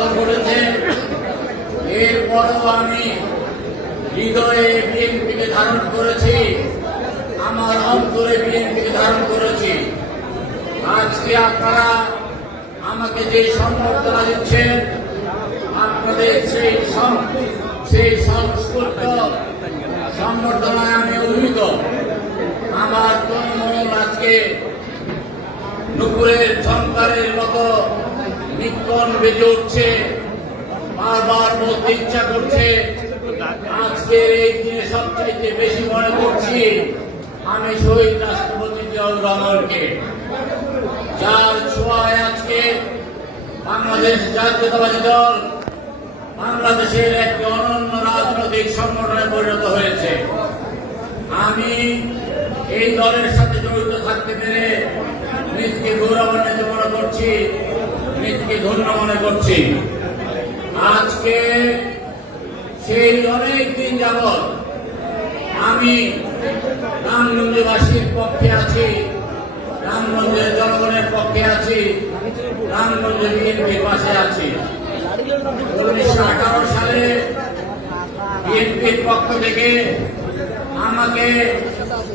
পদার্পণ করেছেন এরপরও আমি হৃদয়ে বিএনপিকে ধারণ করেছি, আমার অন্তরে বিএনপিকে ধারণ করেছি। আজকে আপনারা আমাকে যে সম্বর্ধনা দিচ্ছেন, আপনাদের সেই সেই সংস্কৃত সম্বর্ধনায় আমি অভিভূত আমার তন্মন আজকে নুপুরের ঝঙ্কারের মতো নিক্ষণ বেজে উঠছে, বারবার বলতে ইচ্ছা করছে, আজকের এই দিনে সবচাইতে বেশি মনে করছি আমি শহীদ রাষ্ট্রপতি জিয়াউর রহমানকে। যার ছোঁয়ায় আজকে বাংলাদেশ জাতীয়তাবাদী দল বাংলাদেশের একটি অনন্য রাজনৈতিক সংগঠনে পরিণত হয়েছে। আমি এই দলের সাথে জড়িত থাকতে পেরে নিজকে গৌরবান্বিত মনে করছি। নিজকে ধন্য মনে করছি। আজকে সেই অনেক দিন যাবৎ আমি রামগঞ্জবাসীর পক্ষে আছি, রামগঞ্জের জনগণের পক্ষে আছি রামগঞ্জ বিএনপির পাশে আছি। উনিশশো আঠারো সালে বিএনপির পক্ষ থেকে আমাকে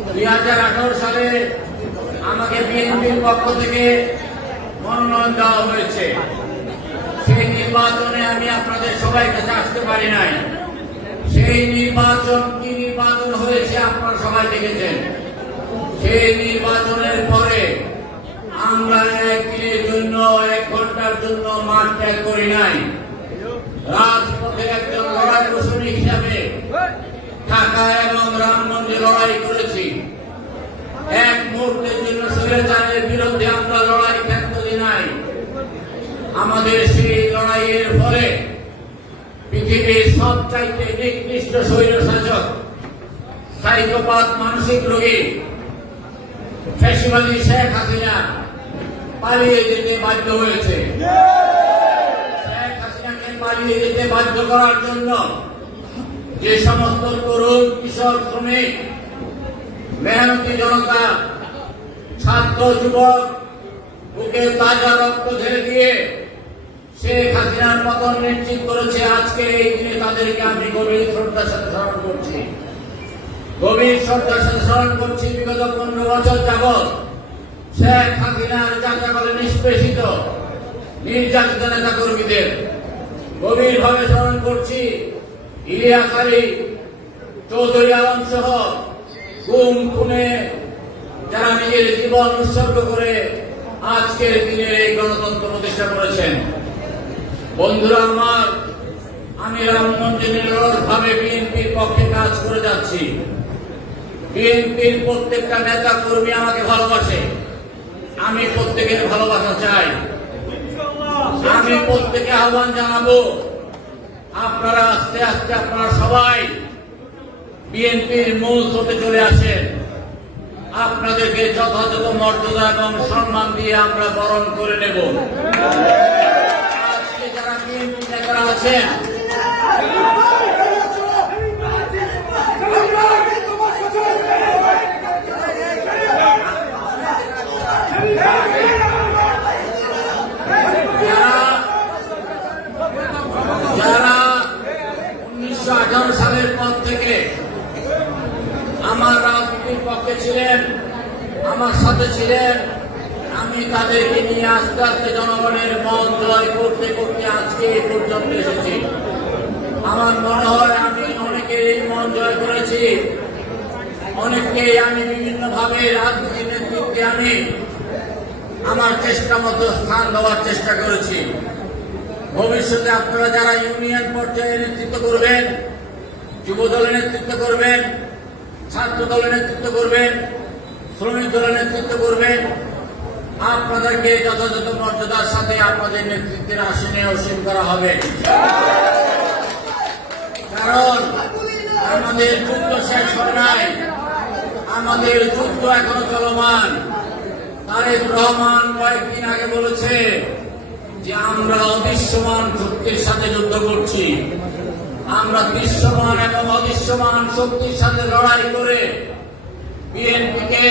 দুই হাজার আঠারো সালে আমাকে বিএনপির পক্ষ থেকে মনোনয়ন দেওয়া হয়েছে। সেই নির্বাচনে আমি আপনাদের সবাই কাছে আসতে পারি নাই। সেই নির্বাচন কি নির্বাচন হয়েছে আপনারা সবাই দেখেছেন। সেই নির্বাচনের পরে আমরা একদিনের জন্য, এক ঘণ্টার জন্য মাঠ ত্যাগ করি নাই। রাজপথে একজন লড়াই প্রসঙ্গ হিসাবে ঢাকা এবং রামগঞ্জে লড়াই করেছি। এক মুহূর্তের জন্য স্বৈরাচারের বিরুদ্ধে আমরা লড়াই ক্ষেত্র দিই নাই আমাদের সেই লড়াইয়ের ফলে পৃথিবীর সবচাইতে নিকৃষ্ট স্বৈর শাসক সাইকোপাত মানসিক রোগী ফ্যাসিবাদী শেখ হাসিনা পালিয়ে যেতে বাধ্য হয়েছে। শেখ হাসিনাকে পালিয়ে যেতে বাধ্য করার জন্য যে সমস্ত তরুণ, কৃষক, শ্রমিক, মেহনতি জনতা, ছাত্র, যুবক, বুকে তাজা রক্ত ঢেলে দিয়ে শেখ হাসিনার পতন নিশ্চিত করেছে আজকে এই দিনে তাদেরকে আমি গভীর শ্রদ্ধার সাথে স্মরণ করছি। গভীর শ্রদ্ধার সাথে স্মরণ করছি বিগত পনেরো বছর যাবৎ শেখ হাসিনার যাত্রা করে নিষ্পেষিত নির্যাতিত নেতা কর্মীদের গভীরভাবে স্মরণ করছি ইলিয়াস আলী, চৌধুরী আলম সহ গুম, খুনে যারা নিজের জীবন উৎসর্গ করে আজকের দিনের এই গণতন্ত্র প্রতিষ্ঠা করেছেন। বন্ধুরা আমার, আমি রাম রামগঞ্জে নিরলসভাবে বিএনপির পক্ষে কাজ করে যাচ্ছি। বিএনপির প্রত্যেকটা নেতা কর্মী আমাকে ভালোবাসে। আমি প্রত্যেকের ভালোবাসা চাই। আমি প্রত্যেকে আহ্বান জানাব, আপনারা আস্তে আস্তে আপনারা সবাই বিএনপির মূল স্রোতে চলে আসেন। আপনাদেরকে যথাযথ মর্যাদা এবং সম্মান দিয়ে আমরা বরণ করে নেব। নেতারা যারা উনিশশো আঠারো সালের পর থেকে আমার রাজনীতির পক্ষে ছিলেন, আমার সাথে ছিলেন, আমি তাদেরকে আস্তে আস্তে জনগণের মন জয় করতে করতে আজকে এই পর্যন্ত এসেছি। আমার মনে হয় আমি অনেকের এই মন জয় করেছি। অনেককে আমি বিভিন্নভাবে রাজনীতির নেতৃত্বে আমি আমার চেষ্টা মতো স্থান দেওয়ার চেষ্টা করেছি। ভবিষ্যতে আপনারা যারা ইউনিয়ন পর্যায়ে নেতৃত্ব করবেন যুব দলের নেতৃত্ব করবেন ছাত্র দলের নেতৃত্ব করবেন, শ্রমিক দলের নেতৃত্ব করবেন আপনাদেরকে যথাযথ মর্যাদার সাথে আপনাদের নেতৃত্বের আসনে অসীম করা হবে। কারণ আমাদের যুদ্ধ শেষ হয় নাই। আমাদের যুদ্ধ এখনও চলমান। তারেক রহমান কয়েকদিন আগে বলেছে যে, আমরা অদৃশ্যমান শক্তির সাথে যুদ্ধ করছি। আমরা দৃশ্যমান এবং অদৃশ্যমান শক্তির সাথে লড়াই করে বিএনপিকে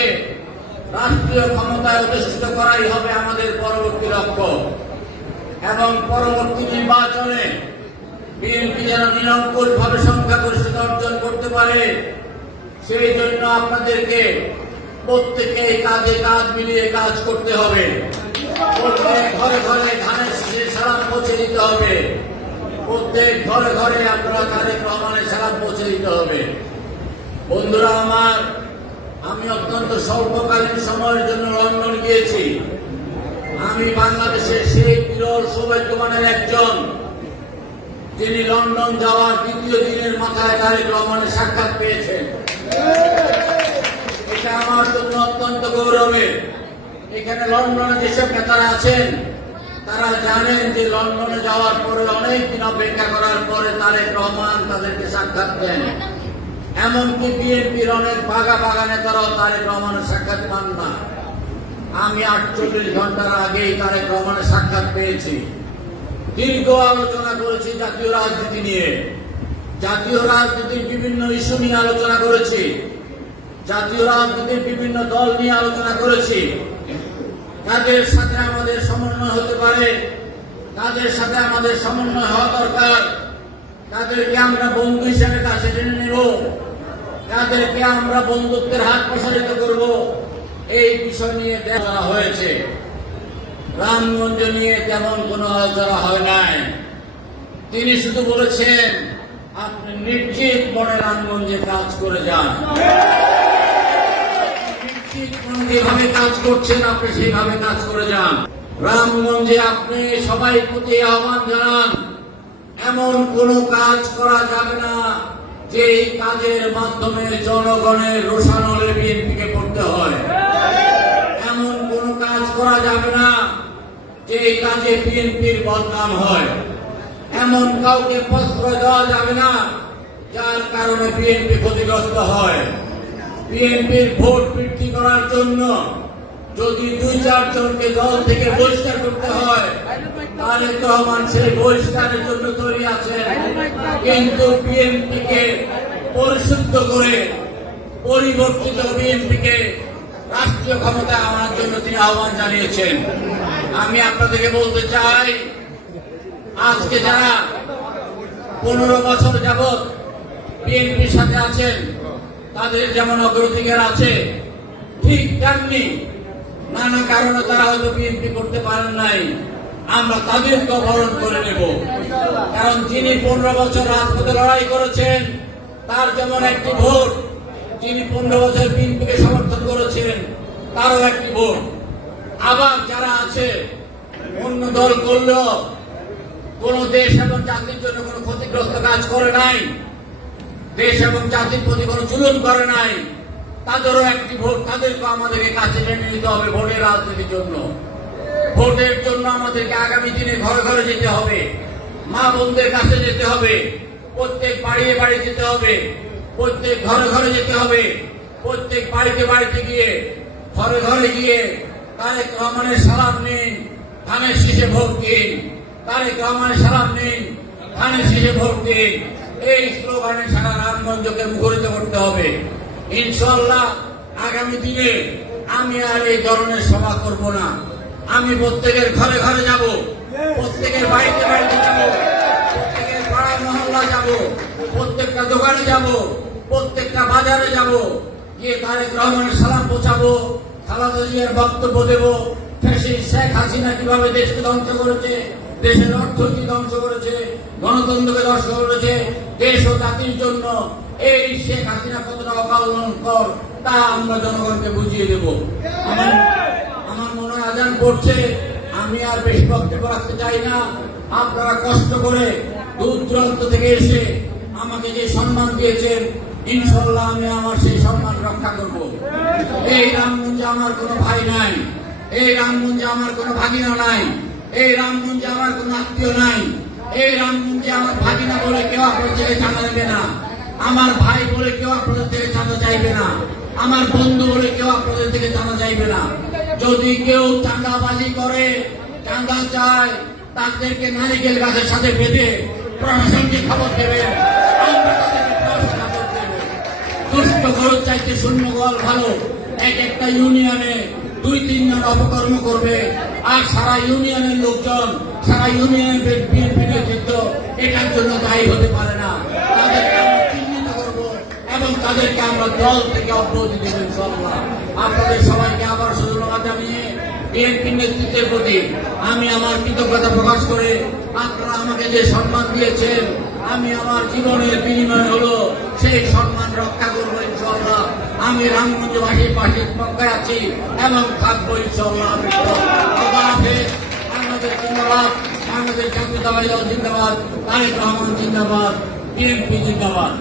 রাষ্ট্রীয় ক্ষমতায় অধিষ্ঠিত করাই হবে আমাদের পরবর্তী লক্ষ্য। এবং পরবর্তী নির্বাচনে বিএনপি যেন নিরঙ্কুশ ভাবে সংখ্যাগরিষ্ঠতা অর্জন করতে পারে, সেই জন্য আপনাদেরকে প্রত্যেকে কাজে কাজ মিলিয়ে কাজ করতে হবে। প্রত্যেক ঘরে ঘরে ধানের শীষের সালাম পৌঁছে দিতে হবে। প্রত্যেক ঘরে ঘরে আপনারা তারেক রহমানের সালাম পৌঁছে দিতে হবে। বন্ধুরা আমার আমি অত্যন্ত স্বল্পকালীন সময়ের জন্য লন্ডন গিয়েছি। আমি বাংলাদেশের সেই বিরল সৌভাগ্যবানের একজন। যিনি লন্ডন যাওয়ার দ্বিতীয় দিনের মাথায় তারেক রহমানের সাক্ষাৎ পেয়েছেন। এটা আমার জন্য অত্যন্ত গৌরবের। এখানে লন্ডনে যেসব নেতারা আছেন, তারা জানেন যে লন্ডনে যাওয়ার পরে অনেক দিন অপেক্ষা করার পরে তারেক রহমান তাদেরকে সাক্ষাৎ দেন। এমনকি বিএনপির অনেক বাগা বাগা নেতারাও তারেক রহমানের সাক্ষাৎ পান না। আমি আটচল্লিশ ঘণ্টার আগেই তারেক রহমানের সাক্ষাৎ পেয়েছি। দীর্ঘ আলোচনা করেছি জাতীয় রাজনীতি নিয়ে। জাতীয় রাজনীতির বিভিন্ন ইস্যু নিয়ে আলোচনা করেছি। জাতীয় রাজনীতির বিভিন্ন দল নিয়ে আলোচনা করেছি। তাদের সাথে আমাদের সমন্বয় হতে পারে। তাদের সাথে আমাদের সমন্বয় হওয়া দরকার। কাদেরকে আমরা বন্ধু হিসেবে কাছে টেনে নেব। কাদেরকে আমরা বন্ধুত্বের হাত প্রসারিত করব। এই বিষয় নিয়ে দেখা হয়েছে। রামগঞ্জ নিয়ে তেমন কোনো আলোচনা হয় নাই। তিনি শুধু বলেছেন, আপনি নিশ্চিত মনে রামগঞ্জে কাজ করে যান। যেভাবে কাজ করছেন, আপনি সেভাবে কাজ করে যান। রামগঞ্জে আপনি সবাই প্রতি আহ্বান জানান, এমন কোনো কাজ করা যাবে না। যে এই কাজের মাধ্যমে জনগণের রোষানলে বিএনপিকে করতে হয়। এমন কোন কাজ করা যাবে না যে এই কাজে বিএনপির বদনাম হয়। এমন কাউকে প্রশ্রয় দেওয়া যাবে না যার কারণে বিএনপি ক্ষতিগ্রস্ত হয়। বিএনপির ভোট বৃদ্ধি করার জন্য যদি দুই চারজনকে দল থেকে বহিষ্কার করতে হয় তাহলে রহমান সেই বহিষ্কারের জন্য তৈরি আছেন। কিন্তু বিএনপিকে পরিশুদ্ধ করে পরিবর্তিত বিএনপিকে রাষ্ট্রীয় ক্ষমতা আনার জন্য তিনি আহ্বান জানিয়েছেন। আমি আপনাদেরকে বলতে চাই, আজকে যারা পনেরো বছর যাবৎ বিএনপির সাথে আছেন, তাদের যেমন অগ্রাধিকার আছে, ঠিক তেমনি নানা কারণে তারা হয়তো বিএনপি করতে পারেন নাই। আমরা তাদেরকে অপহরণ করে নেব। কারণ যিনি পনেরো বছর রাজপথে লড়াই করেছেন, তার যেমন একটি ভোট, যিনি পনেরো বছর বিএনপিকে সমর্থন করেছেন, তারও একটি ভোট। আবার যারা আছে, অন্য দল করল কোন দেশ এবং জাতির জন্য কোনো ক্ষতিগ্রস্ত কাজ করে নাই, দেশ এবং জাতির প্রতি কোনো জুলুম করে নাই, তাদেরও একটি ভোট তাদেরকে আমাদেরকে কাছে টেনে নিতে হবে ভোটের রাজনীতির জন্য। ভোটের জন্য আমাদেরকে আগামী দিনে ঘরে ঘরে যেতে হবে। মা বোনদের কাছে যেতে হবে। প্রত্যেক বাড়িয়ে বাড়ি যেতে হবে। প্রত্যেক ঘরে ঘরে যেতে হবে। প্রত্যেক বাড়িতে বাড়িতে গিয়ে, ঘরে ঘরে গিয়ে তারেক রহমানের সালাম নিন, ধানের শীষে ভোট দিন। তারেক রহমানের সালাম নিন, ধানের শীষে ভোট দিন। এই স্লোগানে সারা রামগঞ্জকে মুখরিত করতে হবে। ইনশাল্লাহ আগামী দিনে আমি আর এই ধরনের সভা করব না। আমি প্রত্যেকের ঘরে ঘরে যাব। প্রত্যেকের বাড়িতে বাড়িতে যাব। প্রত্যেকের পাড়া মহল্লা যাব। প্রত্যেকটা দোকানে যাব। প্রত্যেকটা বাজারে যাব। গিয়ে তারেক রহমানের সালাম পৌঁছাবো। খালাদা জিয়ার বক্তব্য দেব। ফ্যাসিস্ট শেখ হাসিনা কীভাবে দেশকে ধ্বংস করেছে দেশের অর্থনীতি ধ্বংস করেছে গণতন্ত্রকে ধ্বংস করেছে দেশ ও জাতির জন্য এই শেখ হাসিনা কতটা অকালন কর তা আমরা জনগণকে বুঝিয়ে দেব। আমার আজান পড়ছে আমি আর বেশি বক্তব্য রাখতে চাই না। আপনারা কষ্ট করে দূর দূরান্ত থেকে এসে আমাকে যে সম্মান দিয়েছেন ইনশাল্লাহ আমি আমার সেই সম্মান রক্ষা করব। এই রামগঞ্জে আমার কোনো ভাই নাই, এই রামগঞ্জে আমার কোনো ভাগিনা নাই, এই রামগঞ্জে আমার কোনো আত্মীয় নাই, এই রামগঞ্জে আমার ভাগিনা বলে কেউ আপনার থেকে চাঁদা নেবে না, আমার ভাই বলে কেউ আপনাদের থেকে চাঁদা চাইবে না। আমার বন্ধু বলে কেউ আপনাদের থেকে জানা চাইবে না। যদি কেউ চাঁদাবাজি করে, চাঁদা চায়, তাদেরকে নারিকেল গাছের সাথে বেঁধে প্রশাসনকে খবর খবর দুষ্ট চাইতে শূন্য ভালো। এক একটা ইউনিয়নে দুই করবে, আর সারা ইউনিয়নের লোকজন, সারা ইউনিয়নের এটার জন্য দায়ী হতে পারে না তাদেরকে আমরা চিহ্নিত করব এবং তাদেরকে আমরা দল থেকে অব্যাহতি দেব ইনশাল্লাহ আপনাদের সবাইকে আবার ধন্যবাদ জানিয়ে বিএনপি নেতৃত্বের প্রতি আমি আমার কৃতজ্ঞতা প্রকাশ করে আপনারা আমাকে যে সম্মান দিয়েছেন, আমি আমার জীবনের বিনিময় হলো সেই সম্মান রক্ষা করব ইনশাল্লাহ আমি রামগঞ্জবাসীর পাশে পক্ষে আছি এবং থাকব ইনশাল্লাহ আমি খোদা হাফেজ। বাংলাদেশ জিন্দাবাদ। বাংলাদেশ দল জিন্দাবাদ। তারেক রহমান জিন্দাবাদ। বিএনপি জিন্দাবাদ।